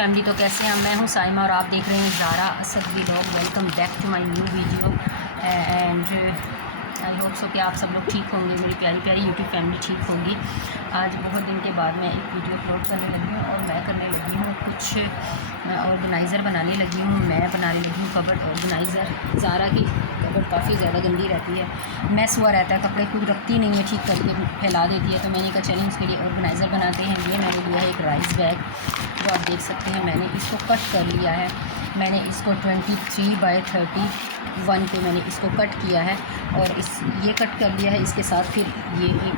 Family. तो कैसे हैं? मैं हूं साइमा और आप देख रहे हैं Zara Asad vlog. Welcome back to my new video and I hope so कि आप सब लोग ठीक होंगे, मेरी प्यारी प्यारी यूट्यूब फैमिली ठीक होंगी। आज बहुत दिन के बाद मैं एक वीडियो अपलोड करने लगी हूँ और मैं करने लगी हूँ कुछ ऑर्गेनाइज़र बनाने लगी हूँ। मैं बनाने लगी हूँ कबर्ड ऑर्गेनाइज़र। ज़ारा की कबर्ड काफ़ी ज़्यादा गंदी रहती है, मैस हुआ रहता है, कपड़े खुद रखती नहीं है, ठीक करके फैला देती है। तो मैंने कहा चलें उसके लिए ऑर्गेनाइज़र बनाते हैं। ये मैंने लिया है एक राइस बैग, जो आप देख सकते हैं। मैंने इसको कट कर लिया है, मैंने इसको 23x31 पे मैंने इसको कट किया है और ये कट कर लिया है। इसके साथ फिर ये एक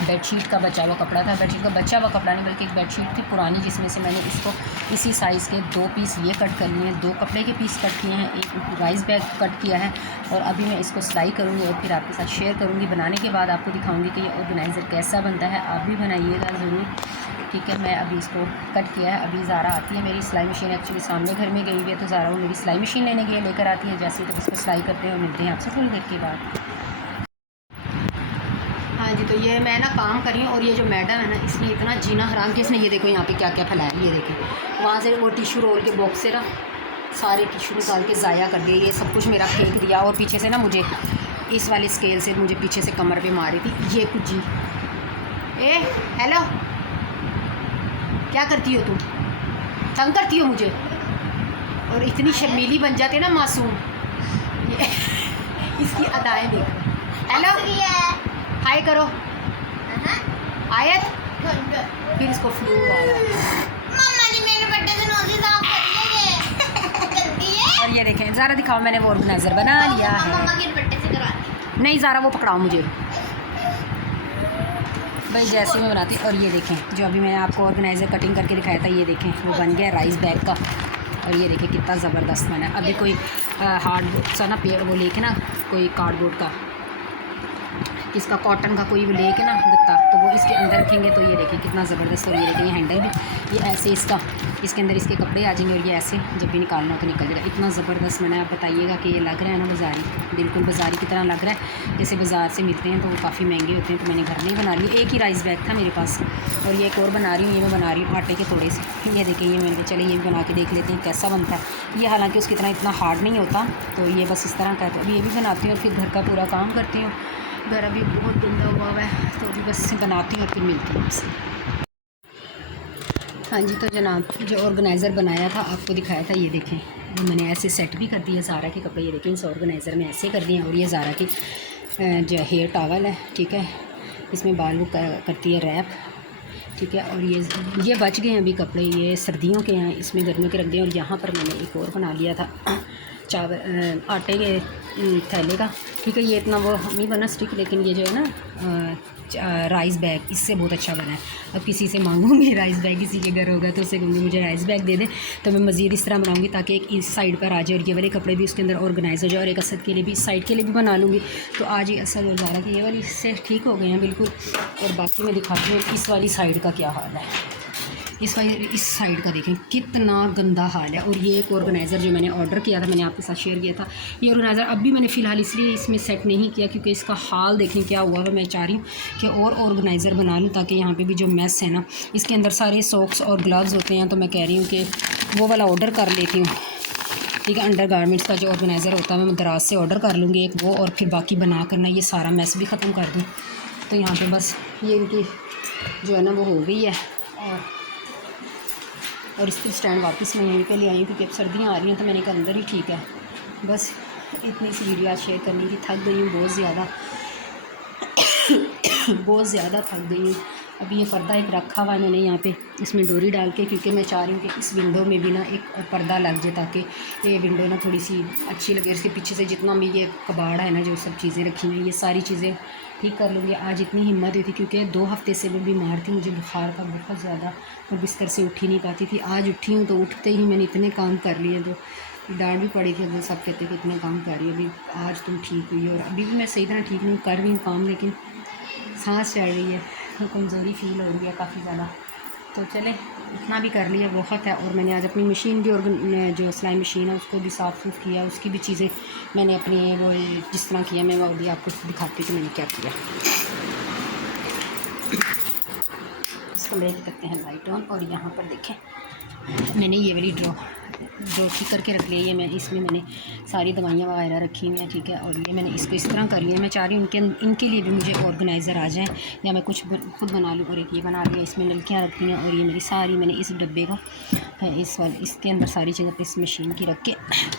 बेडशीट का बचा हुआ कपड़ा था, बेडशीट का बचा हुआ कपड़ा नहीं बल्कि एक बेडशीट थी पुरानी, जिसमें से मैंने इसको इसी साइज़ के 2 पीस ये कट कर लिए हैं, 2 कपड़े के पीस कट किए हैं, एक राइस बैग कट किया है। और अभी मैं इसको सिलाई करूँगी और फिर आपके साथ शेयर करूँगी। बनाने के बाद आपको दिखाऊँगी कि ये ऑर्गेनाइज़र कैसा बनता है। आप भी बनाइएगा ज़रूर, ठीक है। मैं अभी इसको कट किया है। अभी ज़ारा आती है, मेरी सिलाई मशीन एक्चुअली सामने घर में गई हुई है, तो ज़ारा वो मेरी सिलाई मशीन लेने गई है, लेकर आती है जैसे, तो इसको सिलाई करते हैं और मिलते हैं आपसे थोड़ी देर के बाद। हाँ जी, तो ये मैं ना काम कर रही हूँ और ये जो मैडम है ना, इसने इतना जीना हराम किया। इसने ये देखो यहाँ पे क्या क्या फैलाया, ये देखें, वहाँ से वो टिशू रोल के बॉक्स से ना सारे टिशू निकाल के ज़ाया कर दिए, ये सब कुछ मेरा फेंक दिया। और पीछे से ना मुझे इस वाले स्केल से मुझे पीछे से कमर पे मारी थी ये कुछ जी। ए हेलो, क्या करती हो तुम? तंग करती हो मुझे और इतनी शर्मीली बन जाते ना मासूम। इसकी अदाएँ देखो। हेलो, हाय करो, आयत, फिर इसको फ्लू आया। और ये देखें, ज़ारा दिखाओ, मैंने वो ऑर्गेनाइज़र बना लिया है। नहीं ज़ारा, वो पकड़ाओ मुझे भाई, जैसे मैं बनाती। और ये देखें, जो अभी मैंने आपको ऑर्गेनाइज़र कटिंग करके दिखाया था, ये देखें वो बन गया राइस बैग का। और ये देखें कितना ज़बरदस्त बना है। अभी कोई हार्डबोर्ड सा ना पेड़ वो लेके ना, कोई कार्डबोर्ड का, इसका कॉटन का कोई लेके ना गत्ता, तो वो इसके अंदर रखेंगे तो ये देखिए कितना ज़बरदस्त। और ये देखिए ये हैंडल भी, ये ऐसे इसके अंदर इसके कपड़े आ जाएंगे और ये ऐसे जब भी निकालना हो तो निकल जाएगा। इतना ज़बरदस्त मैंने, आप बताइएगा कि ये लग रहा है ना बाज़ारी, बिल्कुल बाज़ारी की तरह लग रहा है। जैसे बाज़ार से मिलते हैं तो वो काफ़ी महंगे होते हैं। तो मैंने घर में ही बना लिया, एक ही राइस बैग था मेरे पास। और ये एक और बना रही हूँ, ये मैं बना रही हूँ आटे के थोड़े से। ये देखिए, ये मैंने चले ये भी बना के देख लेते हैं कैसा बनता है। ये हालाँकि उसकी तरह इतना हार्ड नहीं होता, तो ये बस इस तरह का है। तो अभी ये भी बनाती हूँ और फिर घर का पूरा काम करती हूँ। घर अभी बहुत गंदा हुआ है, तो अभी बस बनाती हूँ और फिर मिलती हूँ आपसे। हाँ जी, तो जनाब, जो ऑर्गेनाइज़र बनाया था आपको दिखाया था, ये देखें, ये मैंने ऐसे सेट भी कर दिया। ज़ारा के कपड़े ये देखें, इस ऑर्गेनाइज़र में ऐसे कर दिए। और ये ज़ारा की जो हेयर टॉवल है, ठीक है, इसमें बाल वो करती है रैप, ठीक है। और ये बच गए हैं अभी कपड़े, ये सर्दियों के हैं, इसमें गर्मियों के रख दिए। और यहाँ पर मैंने एक और बना लिया था चावल आटे के थैले का, ठीक है। ये इतना वो नहीं बना स्टिक, लेकिन ये जो है ना राइस बैग, इससे बहुत अच्छा बना है। अब किसी से मांगूंगी राइस बैग, किसी के घर होगा तो उससे कहूँगी मुझे राइस बैग दे दे, तो मैं मज़ीद इस तरह बनाऊंगी ताकि एक इस साइड पर आ जाए और ये वाले कपड़े भी उसके अंदर ऑर्गेनाइज हो जाए। और एक असद के लिए भी, इस साइड के लिए भी बना लूँगी। तो आज ये असद और ज़ारा की ये वाली इससे ठीक हो गए हैं बिल्कुल। और बाकी मैं दिखाती हूँ इस वाली साइड का क्या हाल है। इस साइड का देखें कितना गंदा हाल है। और ये एक ऑर्गेनाइज़र जो मैंने ऑर्डर किया था, मैंने आपके साथ शेयर किया था, ये ऑर्गेनाइज़र अब भी मैंने फ़िलहाल इसलिए इसमें सेट नहीं किया क्योंकि इसका हाल देखें क्या हुआ है। मैं चाह रही हूँ कि और ऑर्गेनाइज़र बना लूँ ताकि यहाँ पे भी जो मैस है ना, इसके अंदर सारे सॉक्स और ग्लव्स होते हैं, तो मैं कह रही हूँ कि वो वाला ऑर्डर कर लेती हूँ, ठीक है। अंडर गारमेंट्स का जो ऑर्गेनाइज़र होता है मैं दराज से ऑर्डर कर लूँगी एक वो, और फिर बाकी बना करना ये सारा मैस भी ख़त्म कर दूँ। तो यहाँ पर बस ये इनकी जो है ना वो हो गई है। और इसकी स्टैंड वापस मैं यहीं पे ले आई हूँ क्योंकि अब सर्दियाँ आ रही हैं, तो मैंने कहा अंदर ही ठीक है। बस इतनी सी वीडियो आज शेयर करनी थी, थक गई हूँ बहुत ज़्यादा बहुत ज़्यादा थक गई हूँ। अभी ये पर्दा एक रखा हुआ है मैंने यहाँ पे, इसमें डोरी डाल के, क्योंकि मैं चाह रही हूँ कि इस विंडो में भी ना एक पर्दा लग जाए ताकि ये विंडो ना थोड़ी सी अच्छी लगे। इसके पीछे से जितना भी ये कबाड़ है ना, जो सब चीज़ें रखी हुई हैं, ये सारी चीज़ें ठीक कर लूँगी। आज इतनी हिम्मत हुई थी क्योंकि 2 हफ्ते से मैं बीमार थी, मुझे बुखार का बहुत ज़्यादा, मैं बिस्तर से उठ ही नहीं पाती थी। आज उठी हूँ तो उठते ही मैंने इतने काम कर लिए, तो डांट भी पड़ी थी, अगर सब कहते कि इतने काम कर रही है, अभी आज तुम ठीक हुई। और अभी भी मैं सही तरह ठीक नहीं कर रही हूँ काम, लेकिन सांस चढ़ रही है, तो कमज़ोरी फील हो रही है काफ़ी ज़्यादा। तो चले, इतना भी कर लिया बहुत है। और मैंने आज अपनी मशीन भी, और जो सिलाई मशीन है उसको भी साफ़ सूफ किया, उसकी भी चीज़ें मैंने अपनी वो जिस तरह किया, मैं वो भी आपको दिखाती हूँ कि मैंने क्या किया। इसको लेके करते हैं लाइट ऑन। और यहाँ पर देखें मैंने ये वाली ड्रॉ ठीक करके रख लिया। ये मैं इसमें मैंने सारी दवाइयाँ वगैरह रखी हुई हैं, ठीक है। और ये मैंने इसको इस तरह कर लिया। मैं चाह रही हूँ इनके लिए भी मुझे ऑर्गेनाइज़र आ जाए, या मैं कुछ खुद बना लूँ। और एक ये बना लिया, इसमें नलकियाँ रखी हैं। और ये मेरी सारी मैंने इस डब्बे को इसके अंदर सारी चीज़ें इस मशीन की रख के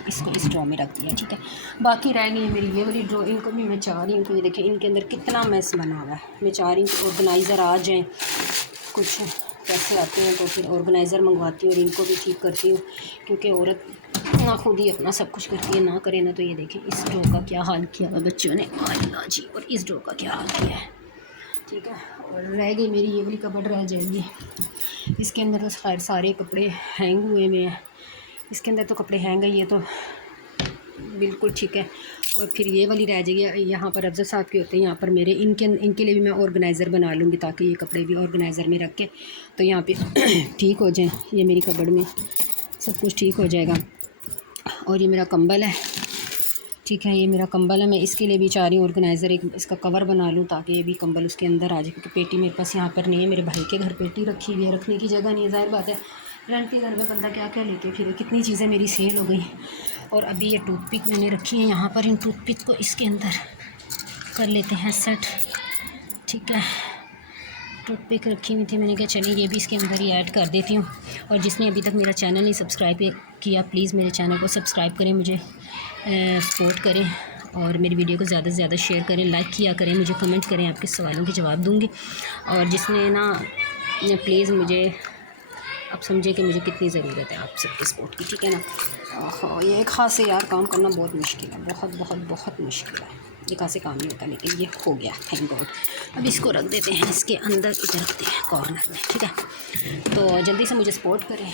इसको इस ड्रॉ में रख दिया, ठीक है। बाकी रह गई मेरी ये वाली ड्रॉ, इनको भी मैं चाह रही हूँ कि ये देखें इनके अंदर कितना मैस बना हुआ है। मैं चाह रही हूँ कि ऑर्गेनाइज़र आ जाएँ। कुछ पैसे आते हैं तो फिर ऑर्गेनाइज़र मंगवाती हूँ और इनको भी ठीक करती हूँ, क्योंकि औरत ना खुद ही अपना सब कुछ करती है, ना करे ना। तो ये देखें इस ड्रॉ का क्या हाल किया है बच्चों ने, अल्लाह जी। और इस ड्रॉ का क्या हाल किया है, ठीक है। और रह गई मेरी ये वाली कबर्ड रह जाएगी। इसके अंदर तो खैर सारे कपड़े हैंग हुए हुए हैं। इसके अंदर तो कपड़े हैंग है, ये तो बिल्कुल ठीक है। और फिर ये वाली रह जाएगी। यहाँ पर अफजल साहब के होते हैं, यहाँ पर मेरे इनके लिए भी मैं ऑर्गेनाइज़र बना लूँगी, ताकि ये कपड़े भी ऑर्गेनाइज़र में रख के तो यहाँ पे ठीक हो जाए। ये मेरी कबर्ड में सब कुछ ठीक हो जाएगा। और ये मेरा कंबल है, ठीक है। ये मेरा कंबल है, मैं इसके लिए भी चाह रही हूँ ऑर्गेनाइज़र एक इसका कवर बना लूँ, ताकि ये भी कंबल उसके अंदर आ जाए। क्योंकि पेटी मेरे पास यहाँ पर नहीं है, मेरे भाई के घर पेटी रखी हुई है, रखने की जगह नहीं है। ज़ाहिर बात है रेंट के घर में बंदा क्या क्या लेके फिर कितनी चीज़ें मेरी सेल हो गई। और अभी ये टूथपिक मैंने रखी है यहाँ पर, इन टूथपिक को इसके अंदर कर लेते हैं सेट, ठीक है। टूथपिक रखी हुई थी, मैंने कहा चलिए ये भी इसके अंदर ही ऐड कर देती हूँ। और जिसने अभी तक मेरा चैनल नहीं सब्सक्राइब किया, प्लीज़ मेरे चैनल को सब्सक्राइब करें, मुझे सपोर्ट करें। और मेरी वीडियो को ज़्यादा से ज़्यादा शेयर करें, लाइक किया करें, मुझे कमेंट करें, आपके सवालों के जवाब दूँगी। और जिसने ना प्लीज़ मुझे आप समझे कि मुझे कितनी ज़रूरत है आप सबके सपोर्ट की, ठीक है ना। हाँ, ये एक हाथ से यार काम करना बहुत मुश्किल है, बहुत बहुत बहुत मुश्किल है। एक हाथ से काम नहीं होता, लेकिन ये हो गया, थैंक गॉड। अब इसको रख देते हैं इसके अंदर, इधर रखते हैं कॉर्नर में, ठीक है। तो जल्दी से मुझे सपोर्ट करें,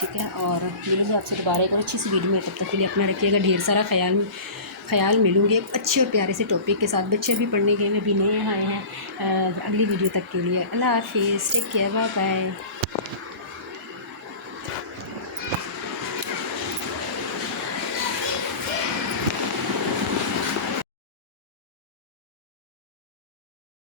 ठीक है। और मिलूँगी आपसे दोबारा एक और अच्छी सी वीडियो में। तब तक के लिए अपना रखिएगा ढेर सारा ख्याल। मिलूँगी एक अच्छे और प्यारे से टॉपिक के साथ। बच्चे भी पढ़ने के लिए भी नए आए हैं। अगली वीडियो तक के लिए अल्लाह हाफिज़, टेक केयर, बाय बाय।